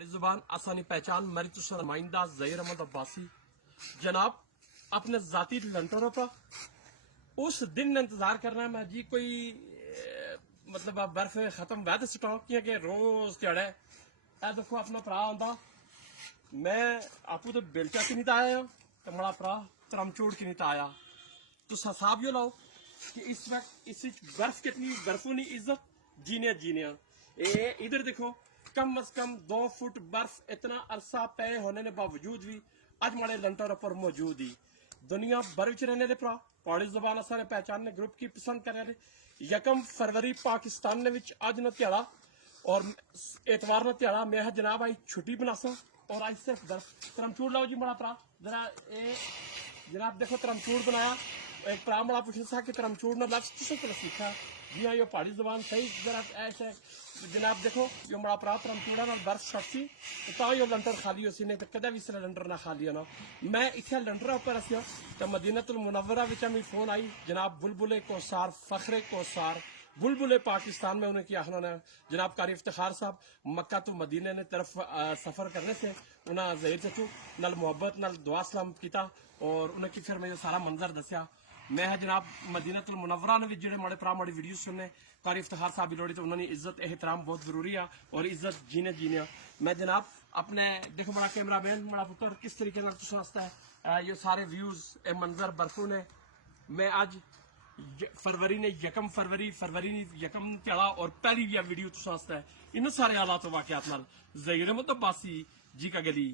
बड़ी जुबान आसानी पहचान मेरी तो नुमाइंदा ज़हीर अहमद अब्बासी जनाब अपने जाती लंटरों पर उस दिन इंतजार करना मैं जी कोई मतलब बर्फ खत्म वैद स्टॉक कि रोज ध्याड़े ए देखो अपना भरा आंदा मैं आपू तो बेलचा की नहीं आया तो बड़ा भरा त्रमचूड़ की नहीं आया तो हिसाब यो लाओ कि इस वक्त इस बर्फ कितनी बर्फों की इज्जत जीने ये इधर देखो कम अज कम 2 फुट बर्फ इतना अरसा पे होने के बावजूद भी अज माड़े लंटर पर मौजूद ही दुनिया भर च रहने भरा पहाड़ी जबान सारे पहचानने ग्रुप की पसंद करने 1 फरवरी पाकिस्तान ने अज न ध्याड़ा और एतवार न ध्याड़ा मैं जनाब आई छुट्टी बनासा और आज सिर्फ बर्फ त्रमचूड़ लाओ जी बड़ा भरा जरा ये जनाब देखो त्रमचूड़ बनाया एक भरा बड़ा पूछ सा कि त्रमचूड़ ने लफ्ज किसे को सीखा जी हाँ यो पहाड़ी जबान सही जरा ऐसे जनाब देखो यो बड़ा भरा त्रमचूड़ा नाल बर्फ छटसी तो यो लंटर खाली हो सी नहीं तो कदे भी सिलेंडर ना खाली होना मैं इतने लंडर उपर असिया तो मदीनतुल मुनव्वरा विच मेरी फोन आई जनाब बुलबुले कोसार फखरे कोसार बुलबुले पाकिस्तान में उन्हें किया उन्होंने जनाब कारी इफ्तिखार साहब मक्का तो मदीने ने तरफ सफर करने से उन्हें ज़हीर चचू नल मुहब्बत नल दुआ सलाम किया और उन्हें की फिर मैं सारा मंजर दसिया मैं जनाब मदीनतुल मुनव्वरा ने जो माड़े भरा माड़ी वीडियो सुनने कारी इफ्तिखार साहब की लोड़ी तो उन्होंने इज्जत एहतराम बहुत जरूरी है और इज्जत जीने मैं जनाब अपने देखो बड़ा कैमरा मैन बड़ा पुत्र किस तरीके वास्ता है ये सारे व्यूज ए मंजर बर्फों ने मैं आज फरवरी ने 1 फरवरी ने 1 ध्याड़ा और पहली भी वीडियो वास्ता है इन सारे हालात वाकयात ज़हीर अहमद अब्बासी जी का गली।